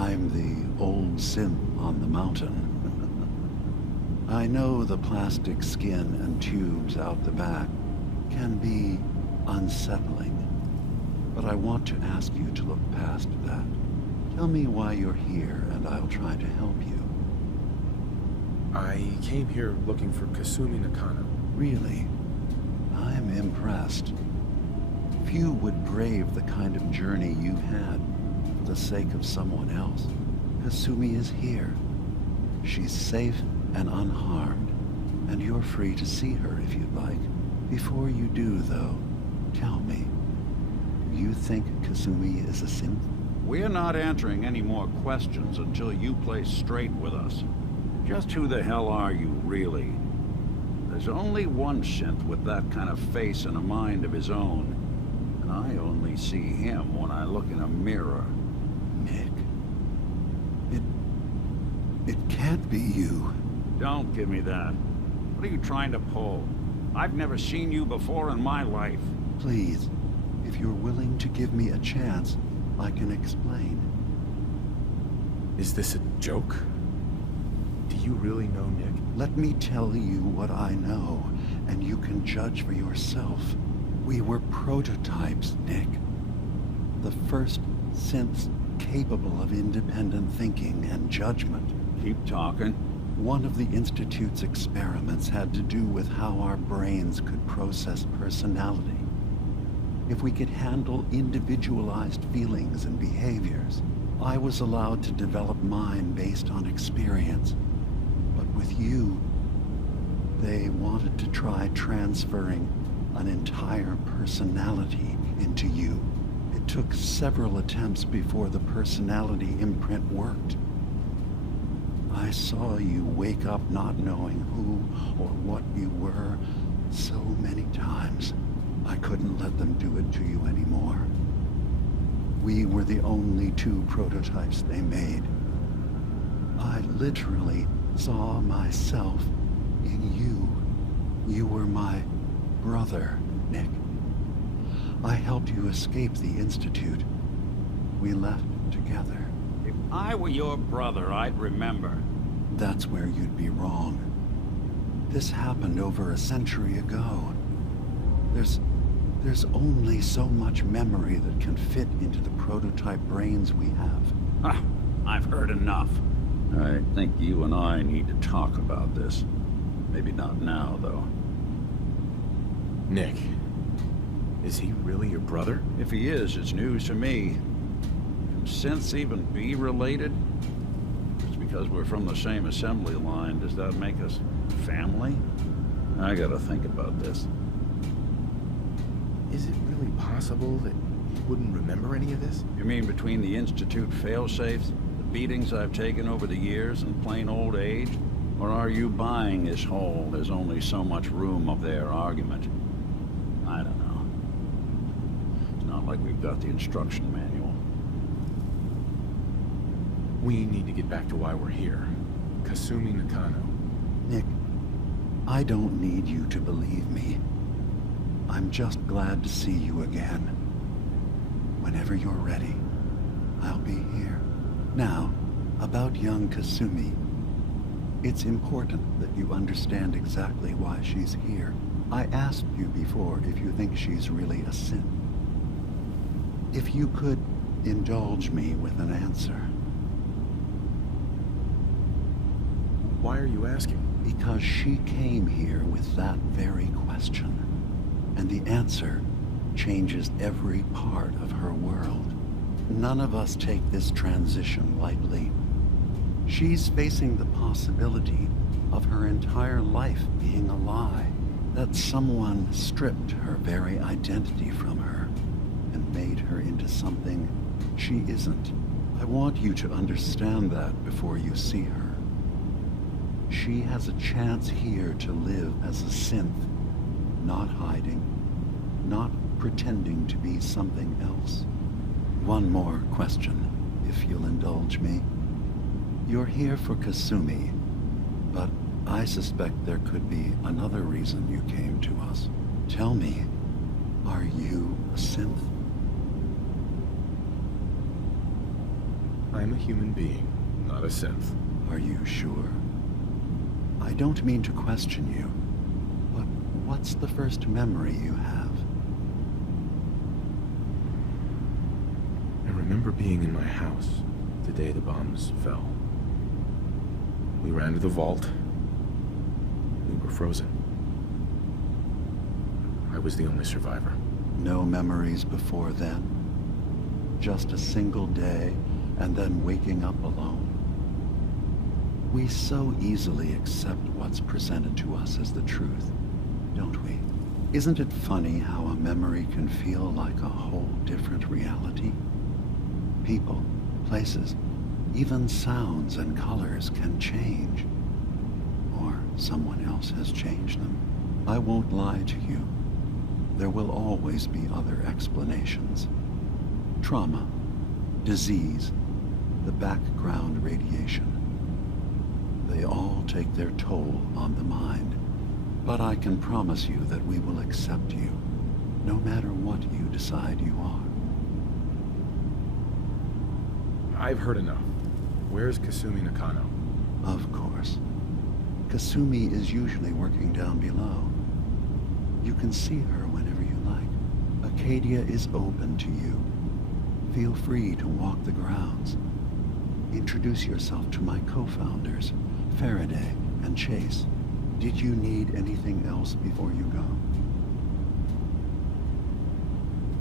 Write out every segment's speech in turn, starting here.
I'm the old synth on the mountain. I know the plastic skin and tubes out the back can be unsettling, but I want to ask you to look past that. Tell me why you're here, and I'll try to help you. I came here looking for Kasumi Nakano. Really? I'm impressed. Few would brave the kind of journey you had for the sake of someone else. Kasumi is here. She's safe and unharmed, and you're free to see her if you'd like. Before you do, though, tell me, do you think Kasumi is a synth? We're not answering any more questions until you play straight with us. Just who the hell are you, really? There's only one synth with that kind of face and a mind of his own, and I only see him when I look in a mirror. Nick, it can't be you. Don't give me that. What are you trying to pull? I've never seen you before in my life. Please, if you're willing to give me a chance, I can explain. Is this a joke? Do you really know Nick? Let me tell you what I know, and you can judge for yourself. We were prototypes, Nick. The first synths capable of independent thinking and judgment. Keep talking. One of the Institute's experiments had to do with how our brains could process personality. If we could handle individualized feelings and behaviors, I was allowed to develop mine based on experience. But with you, they wanted to try transferring an entire personality into you. It took several attempts before the personality imprint worked. I saw you wake up not knowing who or what you were so many times. I couldn't let them do it to you anymore. We were the only two prototypes they made. I literally saw myself in you. You were my brother, Nick. I helped you escape the Institute. We left together. If I were your brother, I'd remember. That's where you'd be wrong. This happened over a century ago. There's only so much memory that can fit into the prototype brains we have. Ah, I've heard enough. I think you and I need to talk about this. Maybe not now, though. Nick, is he really your brother? If he is, it's news to me. Can synths even be related? Just because we're from the same assembly line, does that make us family? I gotta think about this. Is it really possible that he wouldn't remember any of this? You mean between the Institute failsafes, the beatings I've taken over the years, and plain old age? Or are you buying this whole "there's only so much room" of their argument? I don't know. It's not like we've got the instruction manual. We need to get back to why we're here. Kasumi Nakano. Nick, I don't need you to believe me. I'm just glad to see you again. Whenever you're ready, I'll be here. Now, about young Kasumi. It's important that you understand exactly why she's here. I asked you before if you think she's really a synth. If you could indulge me with an answer. Why are you asking? Because she came here with that very question. And the answer changes every part of her world. None of us take this transition lightly. She's facing the possibility of her entire life being a lie, that someone stripped her very identity from her and made her into something she isn't. I want you to understand that before you see her. She has a chance here to live as a synth, not hiding, not pretending to be something else. One more question, if you'll indulge me. You're here for Kasumi, but I suspect there could be another reason you came to us. Tell me, are you a synth? I'm a human being, not a synth. Are you sure? I don't mean to question you, but what's the first memory you have? I remember being in my house the day the bombs fell. We ran to the vault. We were frozen. I was the only survivor. No memories before then? Just a single day, and then waking up alone? We so easily accept what's presented to us as the truth, don't we? Isn't it funny how a memory can feel like a whole different reality? People, places, even sounds and colors can change. Or someone else has changed them. I won't lie to you. There will always be other explanations. Trauma, disease, the background radiation. They all take their toll on the mind. But I can promise you that we will accept you, no matter what you decide you are. I've heard enough. Where's Kasumi Nakano? Of course. Kasumi is usually working down below. You can see her whenever you like. Acadia is open to you. Feel free to walk the grounds. Introduce yourself to my co-founders, Faraday and Chase. Did you need anything else before you go?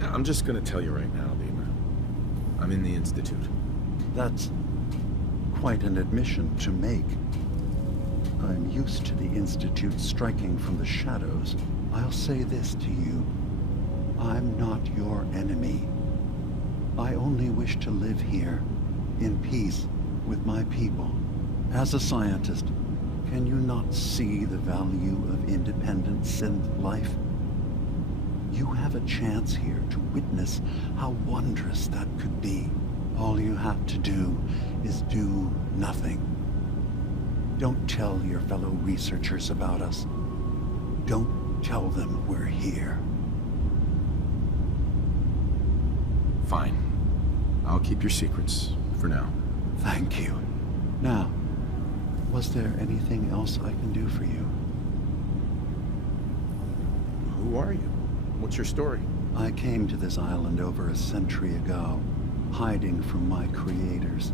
I'm just gonna tell you right now, Lima. I'm in the Institute. That's quite an admission to make. I'm used to the Institute striking from the shadows. I'll say this to you. I'm not your enemy. I only wish to live here, in peace, with my people. As a scientist, can you not see the value of independent synth life? You have a chance here to witness how wondrous that could be. All you have to do is do nothing. Don't tell your fellow researchers about us. Don't tell them we're here. Fine. I'll keep your secrets, for now. Thank you. Now, was there anything else I can do for you? Who are you? What's your story? I came to this island over a century ago, hiding from my creators,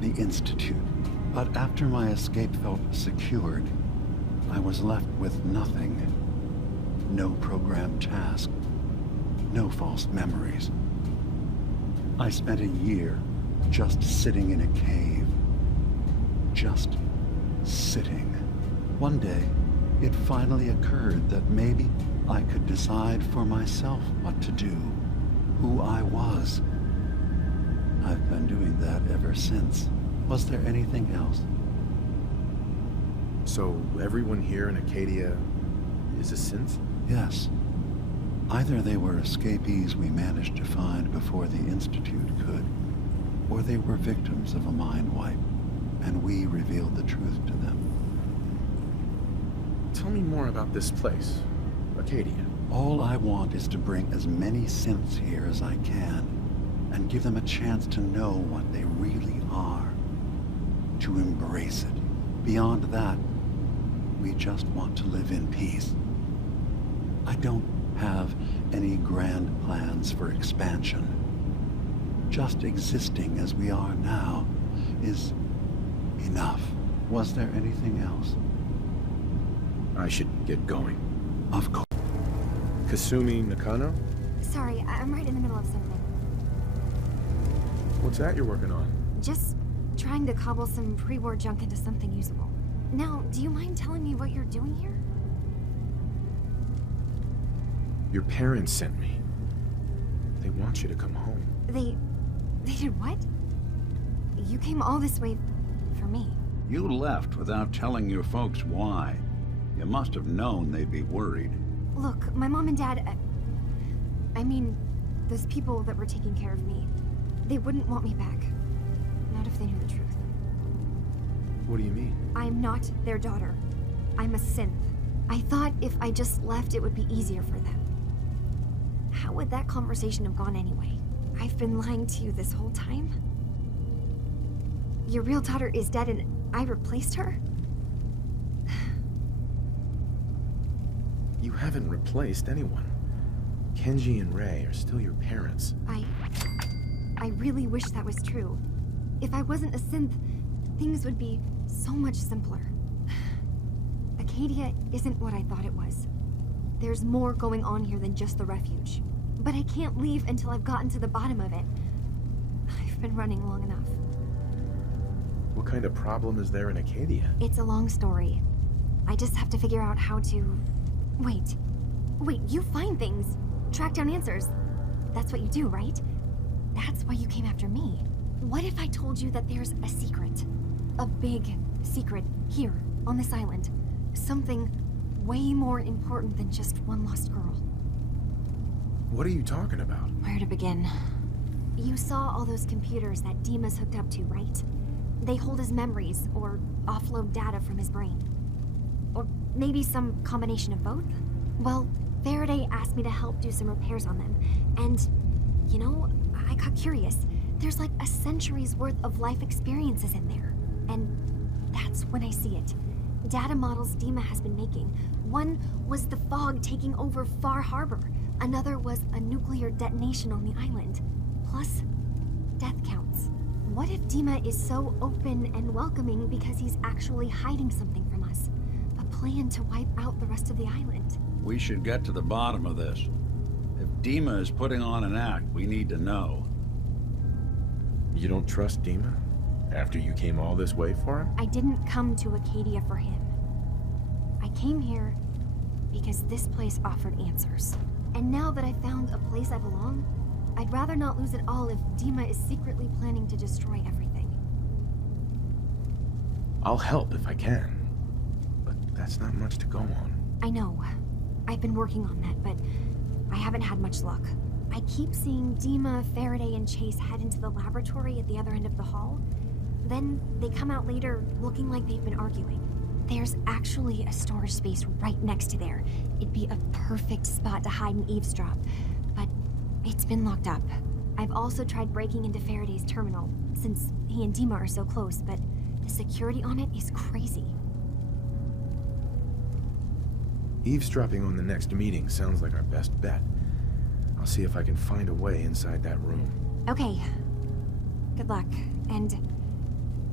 the Institute. But after my escape felt secured, I was left with nothing. No programmed task. No false memories. I spent a year just sitting in a cave. Just sitting. One day, it finally occurred that maybe I could decide for myself what to do, who I was. I've been doing that ever since. Was there anything else? So everyone here in Acadia is a synth? Yes. Either they were escapees we managed to find before the Institute could, or they were victims of a mind wipe, and we revealed the truth to them. Tell me more about this place, Acadia. All I want is to bring as many synths here as I can, and give them a chance to know what they really are. To embrace it. Beyond that, we just want to live in peace. I don't have any grand plans for expansion. Just existing as we are now is enough. Was there anything else? I should get going. Of course. Kasumi Nakano? Sorry, I'm right in the middle of something. What's that you're working on? Just trying to cobble some pre-war junk into something usable. Now, do you mind telling me what you're doing here? Your parents sent me. They want you to come home. They did what? You came all this way for me. You left without telling your folks why. You must have known they'd be worried. Look, my mom and dad, I mean, those people that were taking care of me, they wouldn't want me back. Not if they knew the truth. What do you mean? I'm not their daughter. I'm a synth. I thought if I just left, it would be easier for them. How would that conversation have gone anyway? I've been lying to you this whole time? your real daughter is dead and I replaced her? You haven't replaced anyone. Kenji and Rei are still your parents. I really wish that was true. If I wasn't a synth, things would be so much simpler. Acadia isn't what I thought it was. There's more going on here than just the refuge. But I can't leave until I've gotten to the bottom of it. I've been running long enough. What kind of problem is there in Acadia? It's a long story. I just have to figure out how to... Wait, you find things. Track down answers. That's what you do, right? That's why you came after me. What if I told you that there's a secret? A big secret here, on this island. Something way more important than just one lost girl. What are you talking about? Where to begin? You saw all those computers that Dima's hooked up to, right? They hold his memories, or offload data from his brain. Or maybe some combination of both? Well, Faraday asked me to help do some repairs on them, and, you know, I got curious. There's like a century's worth of life experiences in there, and that's when I see it. Data models Dima has been making. One was the fog taking over Far Harbor. Another was a nuclear detonation on the island. Plus, death counts. What if Dima is so open and welcoming because he's actually hiding something from us? A plan to wipe out the rest of the island? We should get to the bottom of this. If Dima is putting on an act, we need to know. You don't trust Dima? After you came all this way for him? I didn't come to Acadia for him. I came here because this place offered answers. And now that I found a place I belong, I'd rather not lose it all if Dima is secretly planning to destroy everything. I'll help if I can. But that's not much to go on. I know. I've been working on that, but I haven't had much luck. I keep seeing Dima, Faraday, and Chase head into the laboratory at the other end of the hall. Then they come out later looking like they've been arguing. There's actually a storage space right next to there. It'd be a perfect spot to hide an Eavesdrop, but it's been locked up. I've also tried breaking into Faraday's terminal, since he and Dima are so close, but the security on it is crazy. Eavesdropping on the next meeting sounds like our best bet. I'll see if I can find a way inside that room. Okay. Good luck, and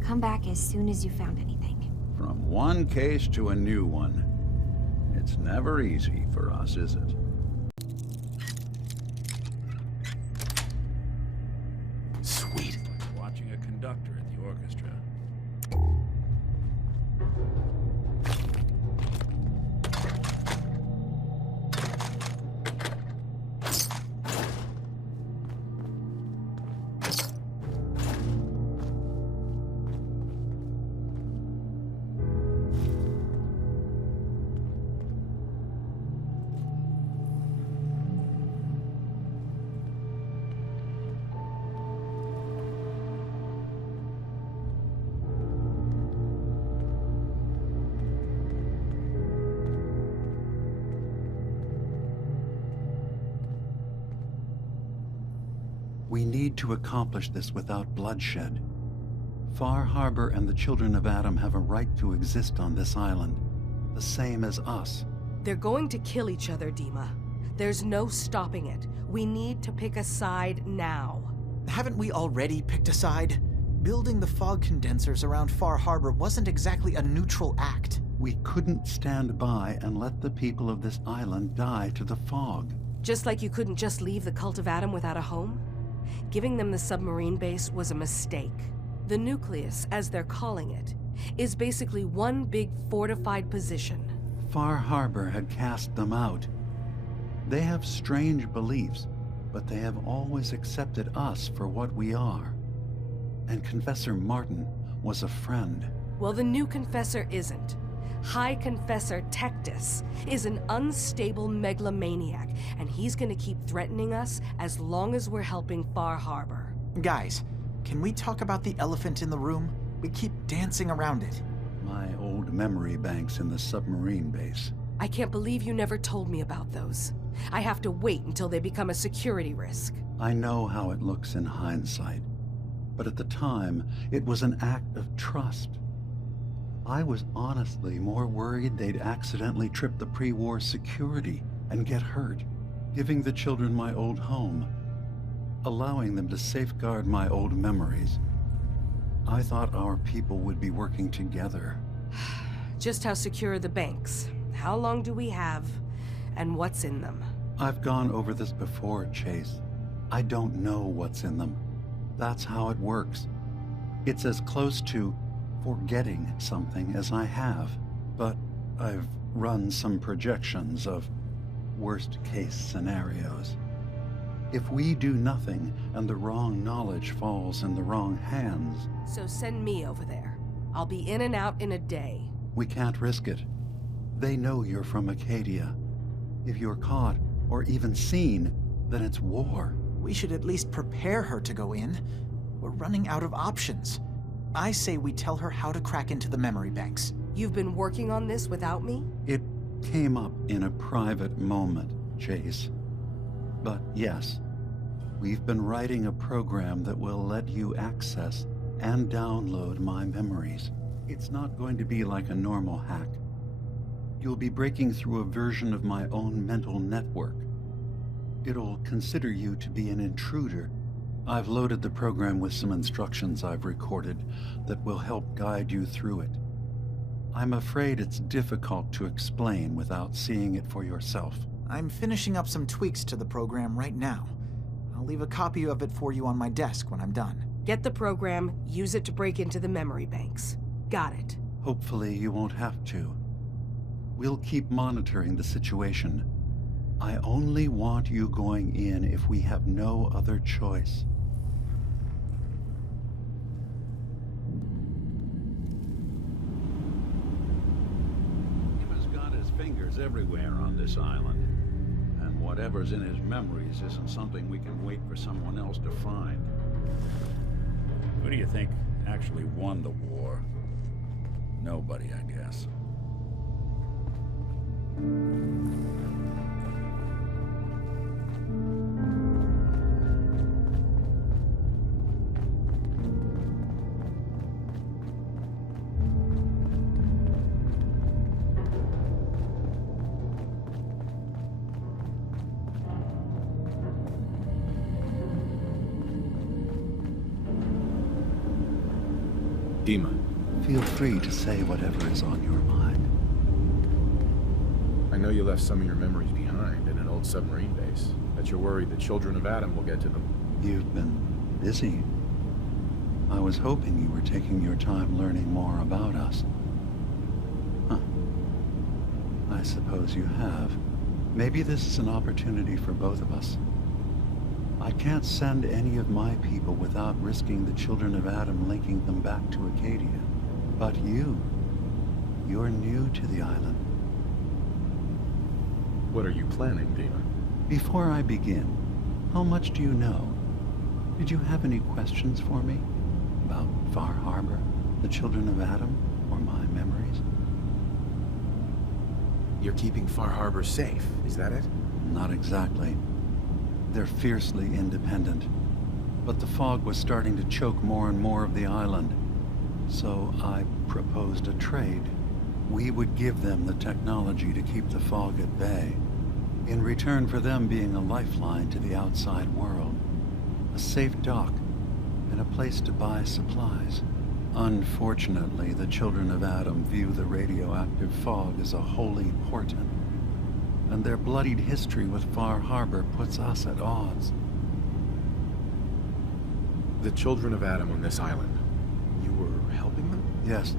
come back as soon as you found anything. From one case to a new one. It's never easy for us, is it? Sweet. Watching a conductor at the orchestra. We need to accomplish this without bloodshed. Far Harbor and the children of Adam have a right to exist on this island, the same as us. They're going to kill each other, Dima. There's no stopping it. We need to pick a side now. Haven't we already picked a side? Building the fog condensers around Far Harbor wasn't exactly a neutral act. We couldn't stand by and let the people of this island die to the fog. Just like you couldn't just leave the Cult of Adam without a home? Giving them the submarine base was a mistake. The nucleus, as they're calling it, is basically one big fortified position. Far Harbor had cast them out. They have strange beliefs, but they have always accepted us for what we are. And Confessor Martin was a friend. Well, the new Confessor isn't. High Confessor Tectus is an unstable megalomaniac, and he's gonna keep threatening us as long as we're helping Far Harbor. Guys, can we talk about the elephant in the room? We keep dancing around it. My old memory banks in the submarine base. I can't believe you never told me about those. I have to wait until they become a security risk. I know how it looks in hindsight. but at the time, it was an act of trust. I was honestly more worried they'd accidentally trip the pre-war security and get hurt, giving the children my old home, allowing them to safeguard my old memories. I thought our people would be working together. Just how secure are the banks? How long do we have? And what's in them? I've gone over this before, Chase. I don't know what's in them. That's how it works. It's as close to forgetting something as I have, but I've run some projections of worst-case scenarios. If we do nothing and the wrong knowledge falls in the wrong hands... So send me over there. I'll be in and out in a day. We can't risk it. They know you're from Acadia. If you're caught, or even seen, then it's war. We should at least prepare her to go in. We're running out of options. I say we tell her how to crack into the memory banks. You've been working on this without me? It came up in a private moment, Chase. But yes, we've been writing a program that will let you access and download my memories. It's not going to be like a normal hack. You'll be breaking through a version of my own mental network. It'll consider you to be an intruder. I've loaded the program with some instructions I've recorded that will help guide you through it. I'm afraid it's difficult to explain without seeing it for yourself. I'm finishing up some tweaks to the program right now. I'll leave a copy of it for you on my desk when I'm done. Get the program, use it to break into the memory banks. Got it. Hopefully you won't have to. We'll keep monitoring the situation. I only want you going in if we have no other choice. Dima's got his fingers everywhere on this island. And whatever's in his memories isn't something we can wait for someone else to find. Who do you think actually won the war? Nobody, I guess. Dima. Feel free to say whatever is on your mind. I know you left some of your memories behind in an old submarine base. That you're worried the children of Adam will get to them. You've been busy. I was hoping you were taking your time learning more about us. Huh. I suppose you have. Maybe this is an opportunity for both of us. I can't send any of my people without risking the children of Adam linking them back to Acadia. But you're new to the island. What are you planning, Dima? Before I begin, how much do you know? Did you have any questions for me? About Far Harbor, the children of Adam, or my memories? You're keeping Far Harbor safe, is that it? Not exactly. They're fiercely independent. But the fog was starting to choke more and more of the island. So I proposed a trade. We would give them the technology to keep the fog at bay, in return for them being a lifeline to the outside world, a safe dock, and a place to buy supplies. Unfortunately, the children of Adam view the radioactive fog as a holy portent, and their bloodied history with Far Harbor puts us at odds. The children of Adam on this island, you were helping them? Yes.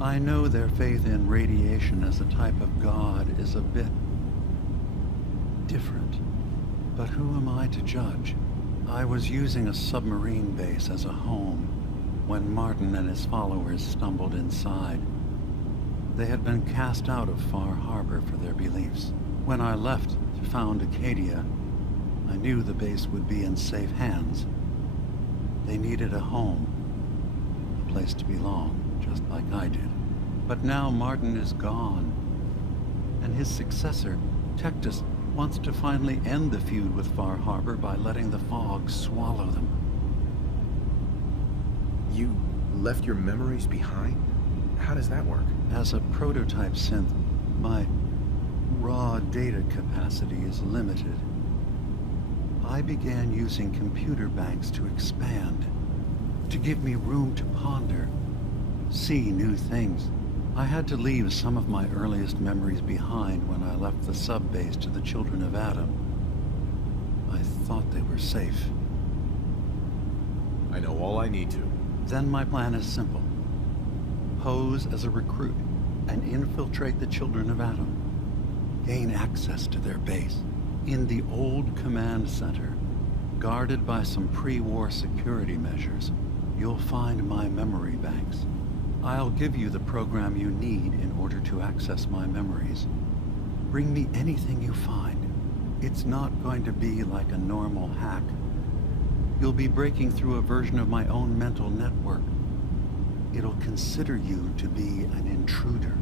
I know their faith in radiation as a type of god is a bit different, but who am I to judge? I was using a submarine base as a home when Martin and his followers stumbled inside. They had been cast out of Far Harbor for their beliefs. When I left to found Acadia, I knew the base would be in safe hands. They needed a home, a place to belong, just like I did. But now Martin is gone, and his successor, Tectus, wants to finally end the feud with Far Harbor by letting the fog swallow them. You left your memories behind? How does that work? As a prototype synth, my raw data capacity is limited. I began using computer banks to expand, to give me room to ponder, see new things. I had to leave some of my earliest memories behind when I left the sub-base to the Children of Adam. I thought they were safe. I know all I need to. Then my plan is simple. Pose as a recruit and infiltrate the Children of Adam. Gain access to their base. In the old command center, guarded by some pre-war security measures, you'll find my memory banks. I'll give you the program you need in order to access my memories. Bring me anything you find. It's not going to be like a normal hack. You'll be breaking through a version of my own mental network. It'll consider you to be an intruder.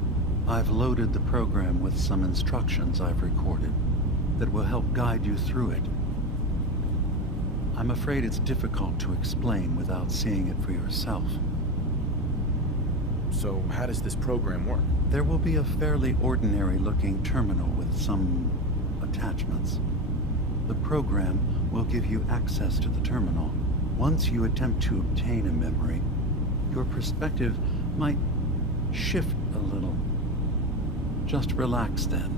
I've loaded the program with some instructions I've recorded that will help guide you through it. I'm afraid it's difficult to explain without seeing it for yourself. So how does this program work? There will be a fairly ordinary-looking terminal with some attachments. The program will give you access to the terminal. Once you attempt to obtain a memory, your perspective might shift a little. Just relax then.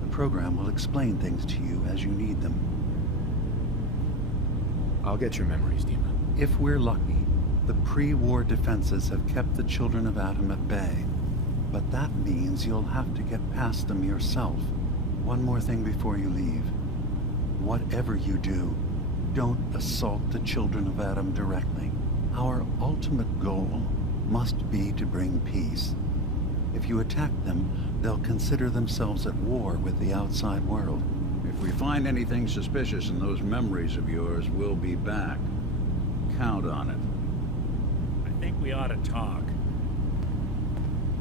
The program will explain things to you as you need them. I'll get your memories, Dima. If we're lucky, the pre-war defenses have kept the Children of Adam at bay. But that means you'll have to get past them yourself. One more thing before you leave. Whatever you do, don't assault the Children of Adam directly. Our ultimate goal must be to bring peace. If you attack them, they'll consider themselves at war with the outside world. If we find anything suspicious in those memories of yours, we'll be back. Count on it. I think we ought to talk.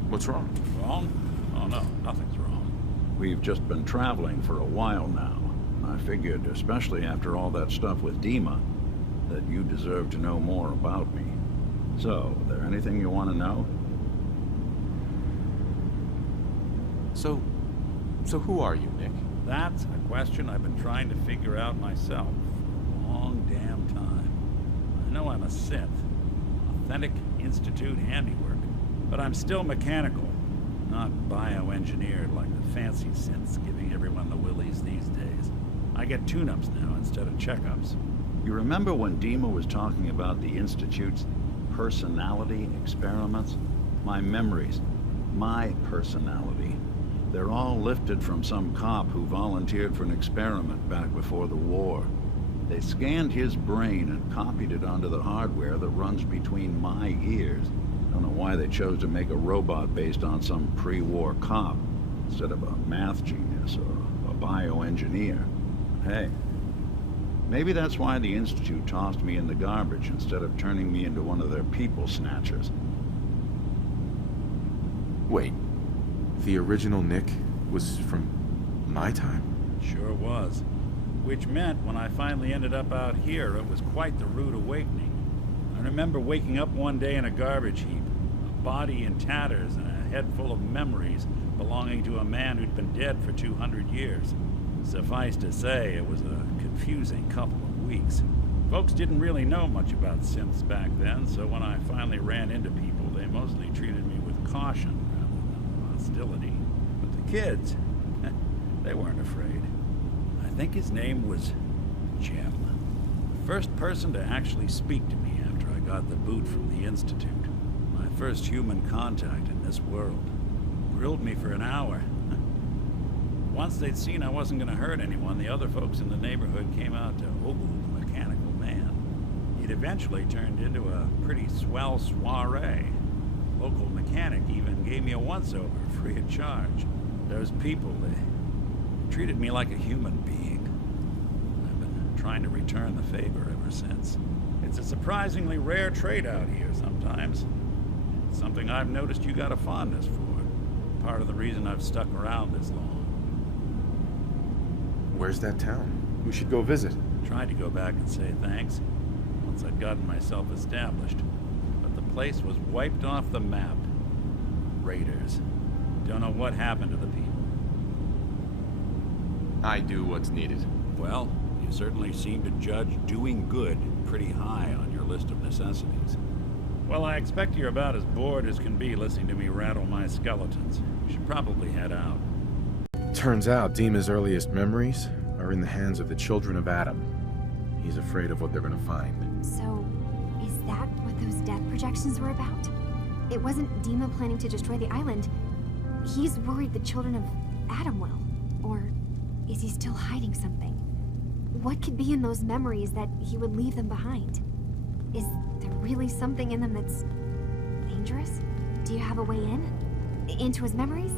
What's wrong? Wrong? Oh no, nothing's wrong. We've just been traveling for a while now. I figured, especially after all that stuff with Dima, that you deserve to know more about me. So, there anything you want to know? So who are you, Nick? That's a question I've been trying to figure out myself for a long damn time. I know I'm a synth, authentic Institute handiwork, but I'm still mechanical, not bioengineered like the fancy synths giving everyone the willies these days. I get tune-ups now instead of checkups. You remember when Dima was talking about the Institute's personality experiments? My memories, my personality. They're all lifted from some cop who volunteered for an experiment back before the war. They scanned his brain and copied it onto the hardware that runs between my ears. Don't know why they chose to make a robot based on some pre-war cop instead of a math genius or a bioengineer. Hey, maybe that's why the Institute tossed me in the garbage instead of turning me into one of their people snatchers. Wait, the original Nick was from my time? Sure was. Which meant when I finally ended up out here, it was quite the rude awakening. I remember waking up one day in a garbage heap, a body in tatters and a head full of memories belonging to a man who'd been dead for 200 years. Suffice to say, it was a confusing couple of weeks. Folks didn't really know much about synths back then, so when I finally ran into people, they mostly treated me with caution rather than hostility. But the kids, they weren't afraid. I think his name was Jim. The first person to actually speak to me after I got the boot from the Institute. My first human contact in this world. Grilled me for an hour. Once they'd seen I wasn't going to hurt anyone, the other folks in the neighborhood came out to ogle the mechanical man. It eventually turned into a pretty swell soiree. Local mechanic even gave me a once-over free of charge. Those people, they treated me like a human being. I've been trying to return the favor ever since. It's a surprisingly rare trait out here sometimes. It's something I've noticed you got a fondness for. Part of the reason I've stuck around this long. Where's that town? We should go visit. Tried to go back and say thanks, once I'd gotten myself established. place was wiped off the map. Raiders. Don't know what happened to the people. I do what's needed. Well, you certainly seem to judge doing good pretty high on your list of necessities. Well, I expect you're about as bored as can be listening to me rattle my skeletons. You should probably head out. Turns out Dima's earliest memories are in the hands of the children of Adam. He's afraid of what they're gonna find. So, is that what those death projections were about? It wasn't Dima planning to destroy the island. He's worried the children of Adam will. Or is he still hiding something? What could be in those memories that he would leave them behind? Is there really something in them that's dangerous? Do you have a way in? Into his memories?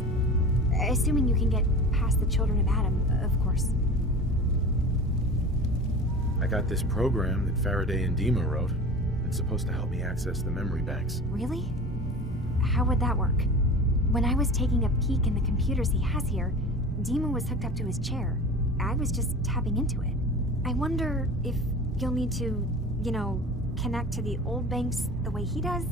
Assuming you can get past the children of Adam, of course. I got this program that Faraday and Dima wrote. It's supposed to help me access the memory banks. Really? How would that work? When I was taking a peek in the computers he has here, Dima was hooked up to his chair. I was just tapping into it. I wonder if you'll need to, connect to the old banks the way he does?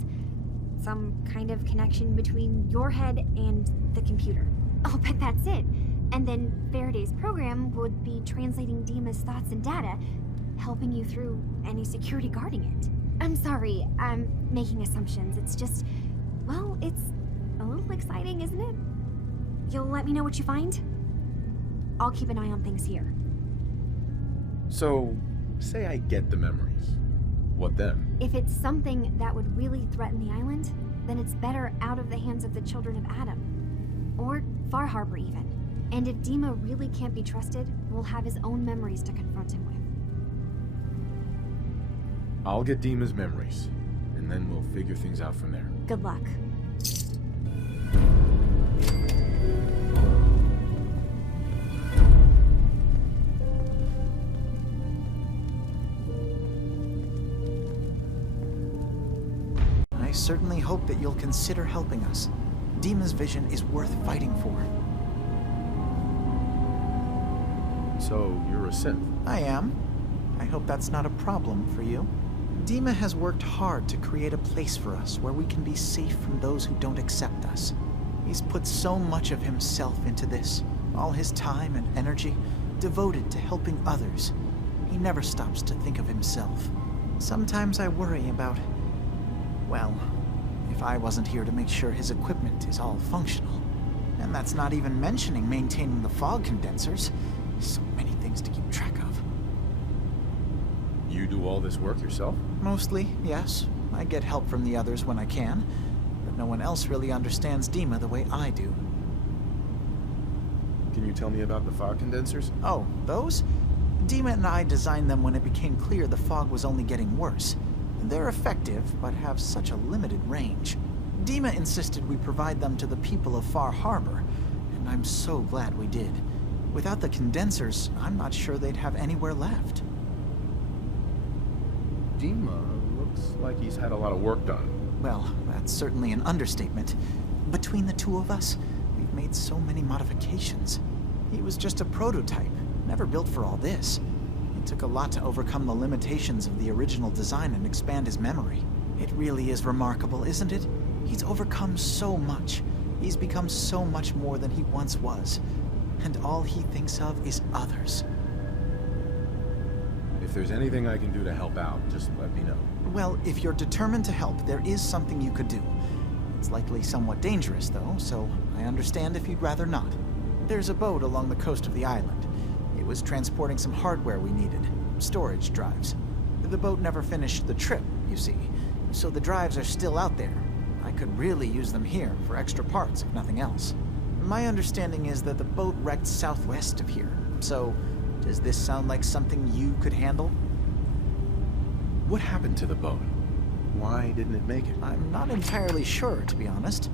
Some kind of connection between your head and the computer. Oh, but that's it. And then Faraday's program would be translating Dima's thoughts and data, helping you through any security guarding it. I'm sorry, I'm making assumptions. It's just, well, it's a little exciting, isn't it? You'll let me know what you find? I'll keep an eye on things here. So, say I get the memories. What then? If it's something that would really threaten the island, then it's better out of the hands of the children of Adam. Or Far Harbor, even. And if Dima really can't be trusted, we'll have his own memories to confront him with. I'll get Dima's memories, and then we'll figure things out from there. Good luck. I certainly hope that you'll consider helping us. Dima's vision is worth fighting for. So, you're a synth? I am. I hope that's not a problem for you. Dima has worked hard to create a place for us where we can be safe from those who don't accept us. He's put so much of himself into this, all his time and energy devoted to helping others. He never stops to think of himself. Sometimes I worry about, well, if I wasn't here to make sure his equipment is all functional. And that's not even mentioning maintaining the fog condensers. So many things to keep track of. You do all this work yourself? Mostly, yes. I get help from the others when I can, but no one else really understands Dima the way I do. Can you tell me about the fog condensers? Oh, those? Dima and I designed them when it became clear the fog was only getting worse. They're effective, but have such a limited range. Dima insisted we provide them to the people of Far Harbor, and I'm so glad we did. Without the condensers, I'm not sure they'd have anywhere left. Dima looks like he's had a lot of work done. Well, that's certainly an understatement. Between the two of us, we've made so many modifications. He was just a prototype, never built for all this. It took a lot to overcome the limitations of the original design and expand his memory. It really is remarkable, isn't it? He's overcome so much. He's become so much more than he once was. And all he thinks of is others. If there's anything I can do to help out, just let me know. Well, if you're determined to help, there is something you could do. It's likely somewhat dangerous, though, so I understand if you'd rather not. There's a boat along the coast of the island. It was transporting some hardware we needed, storage drives. The boat never finished the trip, you see, so the drives are still out there. I could really use them here for extra parts, if nothing else. My understanding is that the boat wrecked southwest of here, so does this sound like something you could handle? What happened to the boat? Why didn't it make it? I'm not entirely sure, to be honest.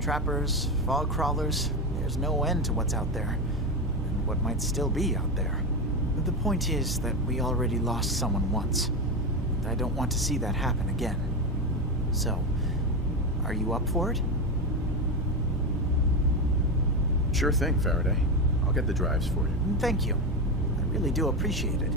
Trappers, fog crawlers, there's no end to what's out there. And what might still be out there. The point is that we already lost someone once. And I don't want to see that happen again. So, are you up for it? Sure thing, Faraday. I'll get the drives for you. Thank you. I really do appreciate it.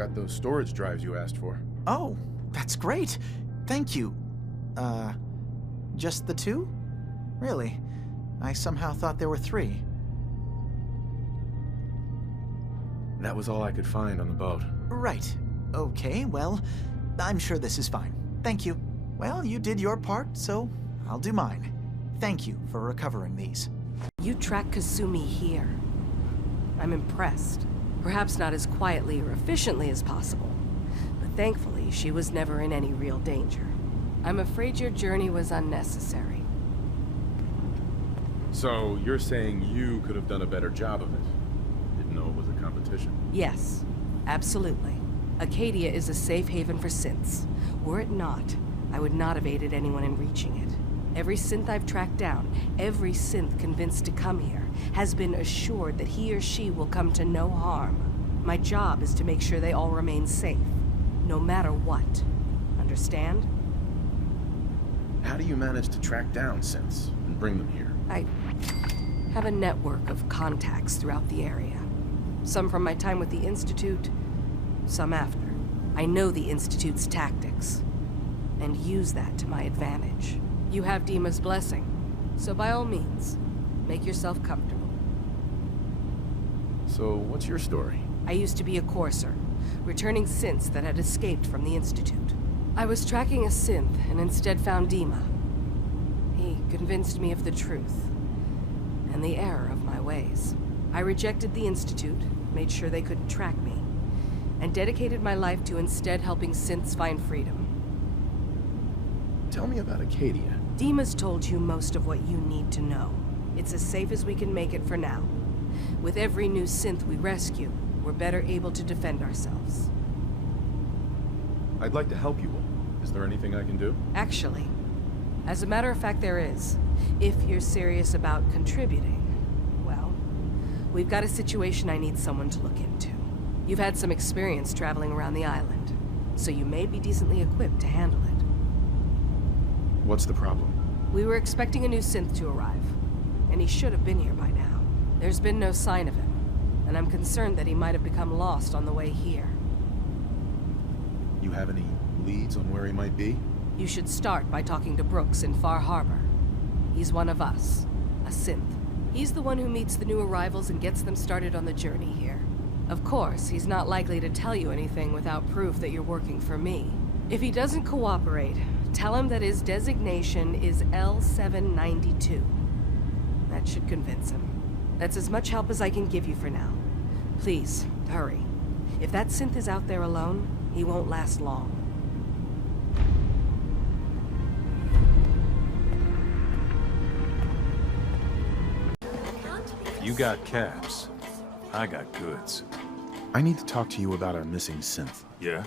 got those storage drives you asked for. Oh, that's great. Thank you. Just the two? Really? I somehow thought there were three. That was all I could find on the boat. Right. Okay, well, I'm sure this is fine. Thank you. Well, you did your part, so I'll do mine. Thank you for recovering these. You tracked Kasumi here. I'm impressed. Perhaps not as quietly or efficiently as possible, but thankfully she was never in any real danger. I'm afraid your journey was unnecessary. So, you're saying you could have done a better job of it? Didn't know it was a competition? Yes, absolutely. Acadia is a safe haven for synths. Were it not, I would not have aided anyone in reaching it. Every synth I've tracked down, every synth convinced to come here, has been assured that he or she will come to no harm. My job is to make sure they all remain safe, no matter what. Understand? How do you manage to track down synths and bring them here? I have a network of contacts throughout the area. Some from my time with the Institute, some after. I know the Institute's tactics, and use that to my advantage. You have Dima's blessing, so by all means, make yourself comfortable. So, what's your story? I used to be a courser, returning synths that had escaped from the Institute. I was tracking a synth and instead found Dima. He convinced me of the truth, and the error of my ways. I rejected the Institute, made sure they couldn't track me, and dedicated my life to instead helping synths find freedom. Tell me about Acadia. Dima's told you most of what you need to know. It's as safe as we can make it for now. With every new synth we rescue, we're better able to defend ourselves. I'd like to help you all. Is there anything I can do? Actually, as a matter of fact, there is. If you're serious about contributing, well, we've got a situation I need someone to look into. You've had some experience traveling around the island, so you may be decently equipped to handle it. What's the problem? We were expecting a new synth to arrive, and he should have been here by now. There's been no sign of him, and I'm concerned that he might have become lost on the way here. You have any leads on where he might be? You should start by talking to Brooks in Far Harbor. He's one of us, a synth. He's the one who meets the new arrivals and gets them started on the journey here. Of course, he's not likely to tell you anything without proof that you're working for me. If he doesn't cooperate, tell him that his designation is L792. That should convince him. That's as much help as I can give you for now. Please, hurry. If that synth is out there alone, he won't last long. You got caps. I got goods. I need to talk to you about our missing synth. Yeah?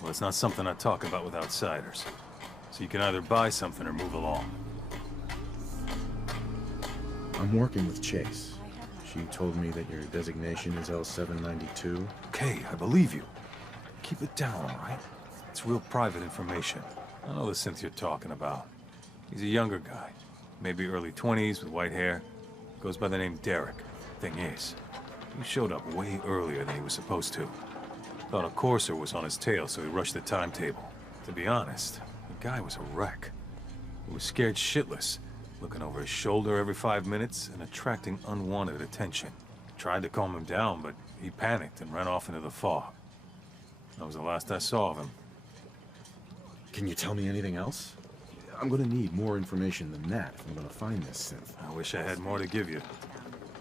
Well, it's not something I talk about with outsiders. So you can either buy something or move along. I'm working with Chase. She told me that your designation is L792. Okay, I believe you. Keep it down, all right? It's real private information. I know the synth you're talking about. He's a younger guy. Maybe early 20s with white hair. Goes by the name Derek. Thing is, he showed up way earlier than he was supposed to. Thought a courser was on his tail, so he rushed the timetable. To be honest, the guy was a wreck. He was scared shitless, looking over his shoulder every 5 minutes and attracting unwanted attention. Tried to calm him down, but he panicked and ran off into the fog. That was the last I saw of him. Can you tell me anything else? I'm gonna need more information than that if I'm gonna find this synth. I wish I had more to give you.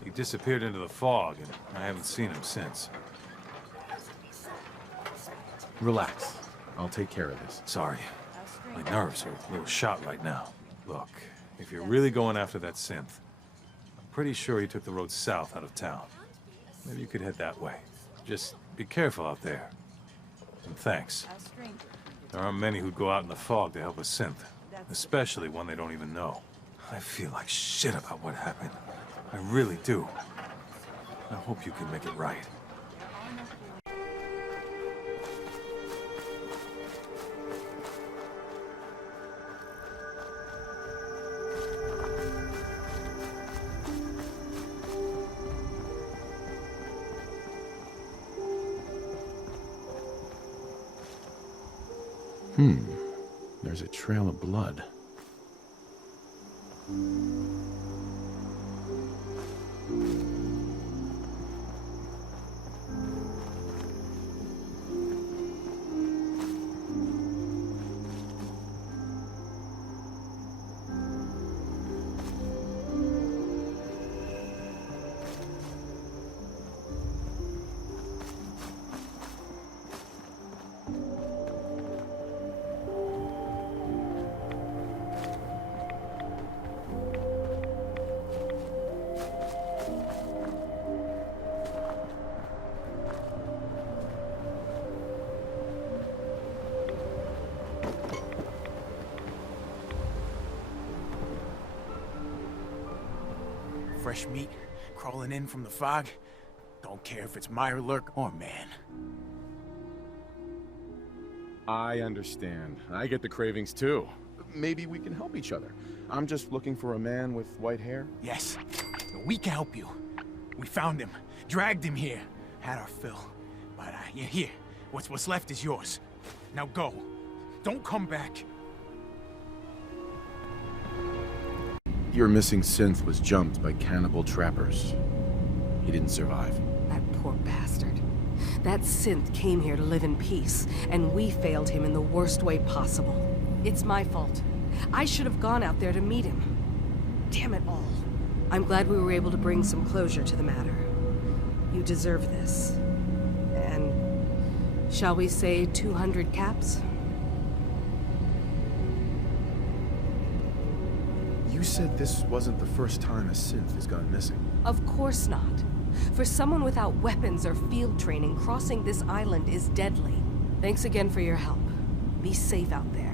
He disappeared into the fog, and I haven't seen him since. Relax. I'll take care of this. Sorry. My nerves are a little shot right now. Look, if you're really going after that synth, I'm pretty sure he took the road south out of town. Maybe you could head that way. Just be careful out there. And thanks. There aren't many who'd go out in the fog to help a synth, especially one they don't even know. I feel like shit about what happened. I really do. I hope you can make it right. There's a trail of blood. Fresh meat crawling in from the fog. Don't care if it's Mirelurk or man. I understand. I get the cravings too. Maybe we can help each other. I'm just looking for a man with white hair. Yes, we can help you. We found him, dragged him here, had our fill. But yeah, here, what's left is yours. Now go. Don't come back. Your missing synth was jumped by cannibal trappers. He didn't survive. That poor bastard. That synth came here to live in peace, and we failed him in the worst way possible. It's my fault. I should have gone out there to meet him. Damn it all. I'm glad we were able to bring some closure to the matter. You deserve this. And shall we say 200 caps? You said this wasn't the first time a synth has gone missing. Of course not. For someone without weapons or field training, crossing this island is deadly. Thanks again for your help. Be safe out there.